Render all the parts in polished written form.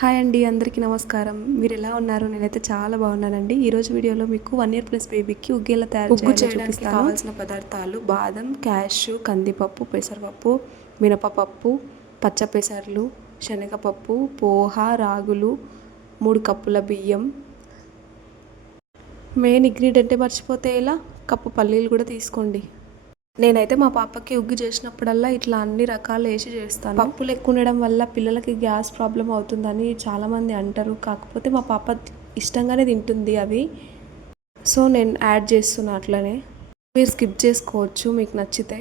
Hi అండి, అందరికీ నమస్కారం. మీరు ఎలా ఉన్నారు? నేనైతే చాలా బాగున్నానండి. ఈరోజు వీడియోలో మీకు 1 ఇయర్ ప్లస్ బేబీకి ఉగ్గు ఎలా తయారు చేయాలో చూపిస్తాను. కావాల్సిన పదార్థాలు: బాదం, క్యాష్యూ, కందిపప్పు, పెసరపప్పు, మినపపప్పు, పచ్చ పెసర్లు, శనగపప్పు, పోహ, రాగులు, 3 కప్పుల బియ్యం. మెయిన్ ఇంగ్రీడియంట్ మర్చిపోతే ఇలా కప్పు పల్లీలు కూడా తీసుకోండి. నేనైతే మా పాపకి ఉగ్గు చేసినప్పుడల్లా ఇట్లా అన్ని రకాలు వేసి చేస్తాను. పప్పులు ఎక్కువ ఉండడం వల్ల పిల్లలకి గ్యాస్ ప్రాబ్లం అవుతుందని చాలామంది అంటారు. కాకపోతే మా పాప ఇష్టంగానే తింటుంది అవి. సో నేను యాడ్ చేస్తున్నా అట్లనే. మీరు స్కిప్ చేసుకోవచ్చు మీకు నచ్చితే.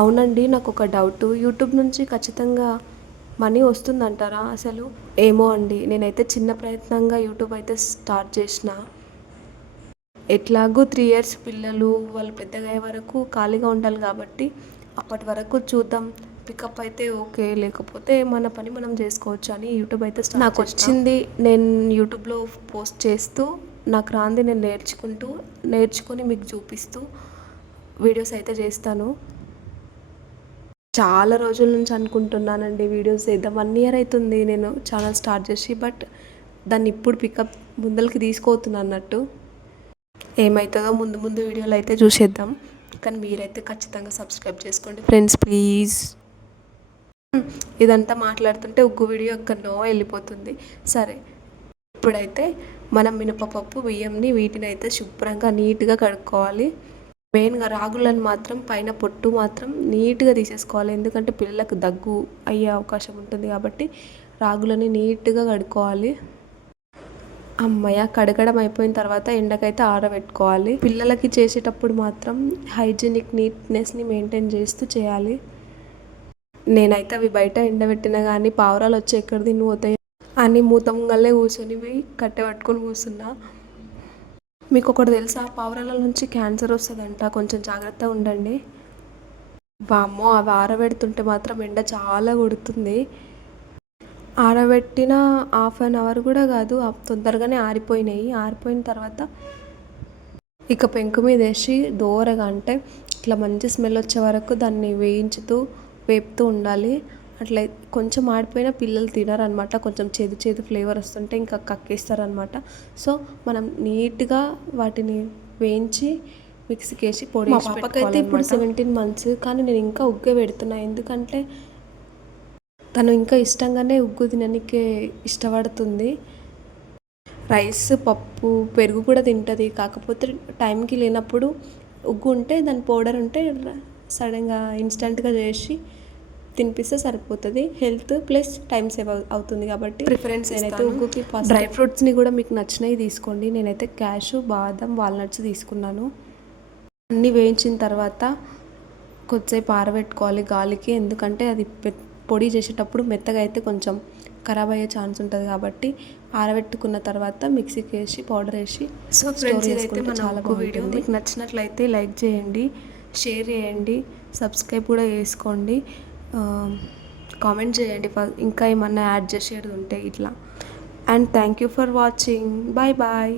అవునండి, నాకు ఒక డౌట్. యూట్యూబ్ నుంచి ఖచ్చితంగా మనీ వస్తుందంటారా? అసలు ఏమో అండి, నేనైతే చిన్న ప్రయత్నంగా యూట్యూబ్ అయితే స్టార్ట్ చేసిన. ఎట్లాగో 3 ఇయర్స్ పిల్లలు వాళ్ళు పెద్దగా అయ్యే వరకు ఖాళీగా ఉండాలి కాబట్టి అప్పటి వరకు చూద్దాం. పికప్ అయితే ఓకే, లేకపోతే మన పని మనం చేసుకోవచ్చు అని యూట్యూబ్ అయితే నాకు వచ్చింది. నేను యూట్యూబ్లో పోస్ట్ చేస్తూ నాకు రాంది నేను నేర్చుకొని మీకు చూపిస్తూ వీడియోస్ అయితే చేస్తాను. చాలా రోజుల నుంచి అనుకుంటున్నానండి వీడియోస్ చేద్దాం. 1 ఇయర్ అవుతుంది నేను ఛానల్ స్టార్ట్ చేసి. బట్ దాన్ని ఇప్పుడు పికప్ ముందరికి తీసుకోతున్నాను అన్నట్టు. ఏమవుతుందో ముందు ముందు వీడియోలు అయితే చూసేద్దాం. కానీ మీరైతే ఖచ్చితంగా సబ్స్క్రైబ్ చేసుకోండి ఫ్రెండ్స్, ప్లీజ్. ఇదంతా మాట్లాడుతుంటే ఉగ్గు వీడియో ఎక్కడనో వెళ్ళిపోతుంది. సరే, ఇప్పుడైతే మనం మినపపప్పు, బియ్యంని వీటిని అయితే శుభ్రంగా నీట్గా కడుక్కోవాలి. మెయిన్గా రాగులను మాత్రం పైన పొట్టు మాత్రం నీట్గా తీసేసుకోవాలి. ఎందుకంటే పిల్లలకు దగ్గు అయ్యే అవకాశం ఉంటుంది కాబట్టి రాగులని నీట్గా కడుక్కోవాలి. అమ్మయ్య, కడగడం అయిపోయిన తర్వాత ఎండకైతే ఆరబెట్టుకోవాలి. పిల్లలకి చేసేటప్పుడు మాత్రం హైజీనిక్ నీట్నెస్ని మెయింటైన్ చేస్తూ చేయాలి. నేనైతే అవి బయట ఎండబెట్టినా కానీ పావురాలు వచ్చి ఎక్కడ తినిపోతాయి అని మూతంగల్లే కూర్చొని కట్టె పట్టుకొని కూర్చున్నా. మీకు ఒకటి తెలుసా? పావురాల నుంచి క్యాన్సర్ వస్తుందంట, కొంచెం జాగ్రత్తగా ఉండండి. వామ్మో, అవి ఆరబెడుతుంటే మాత్రం ఎండ చాలా కొడుతుంది. ఆరబెట్టిన ½ అన్ అవర్ కూడా కాదు, తొందరగానే ఆరిపోయిన తర్వాత ఇక పెంకు మీద వేసి దోరగా, అంటే ఇట్లా మంచి స్మెల్ వచ్చే వరకు దాన్ని వేపుతూ ఉండాలి. అట్లా కొంచెం ఆడిపోయినా పిల్లలు తినరనమాట. కొంచెం చేదు ఫ్లేవర్ వస్తుంటే ఇంకా కక్కేస్తారనమాట. సో మనం నీట్గా వాటిని వేయించి మిక్సీకి వేసి పొడి. మా పాపకైతే ఇప్పుడు 17 months, కానీ నేను ఇంకా ఉగ్గే పెడుతున్నా. ఎందుకంటే తను ఇంకా ఇష్టంగానే ఉగ్గు తినడానికి ఇష్టపడుతుంది. రైస్, పప్పు, పెరుగు కూడా తింటుంది. కాకపోతే టైంకి లేనప్పుడు ఉగ్గు ఉంటే దాని పౌడర్ ఉంటే సడన్గా ఇన్స్టెంట్గా చేసి తినిపిస్తే సరిపోతుంది. హెల్త్ ప్లస్ టైం సేవ్ అవుతుంది కాబట్టి ప్రిఫరెన్స్ నేనైతే ఉగ్గుకి. డ్రై ఫ్రూట్స్ని కూడా మీకు నచ్చినవి తీసుకోండి. నేనైతే క్యాషు, బాదం, వాల్నట్స్ తీసుకున్నాను. అన్నీ వేయించిన తర్వాత కొద్దిసేపు ఆరబెట్టుకోవాలి గాలికి. ఎందుకంటే అది పొడి చేసేటప్పుడు మెత్తగా అయితే కొంచెం ఖరాబ్ అయ్యే ఛాన్స్ ఉంటుంది కాబట్టి ఆరబెట్టుకున్న తర్వాత మిక్సీకి వేసి పౌడర్ వేసి స్టోర్ చేసుకుంటే చాలా బాగుంటుంది. మీకు నచ్చినట్లయితే లైక్ చేయండి, షేర్ చేయండి, సబ్స్క్రైబ్ కూడా చేసుకోండి, కామెంట్ చేయండి ఇంకా ఏమన్నా యాడ్ చేసేది ఉంటే ఇట్లా. And thank you for watching. Bye bye.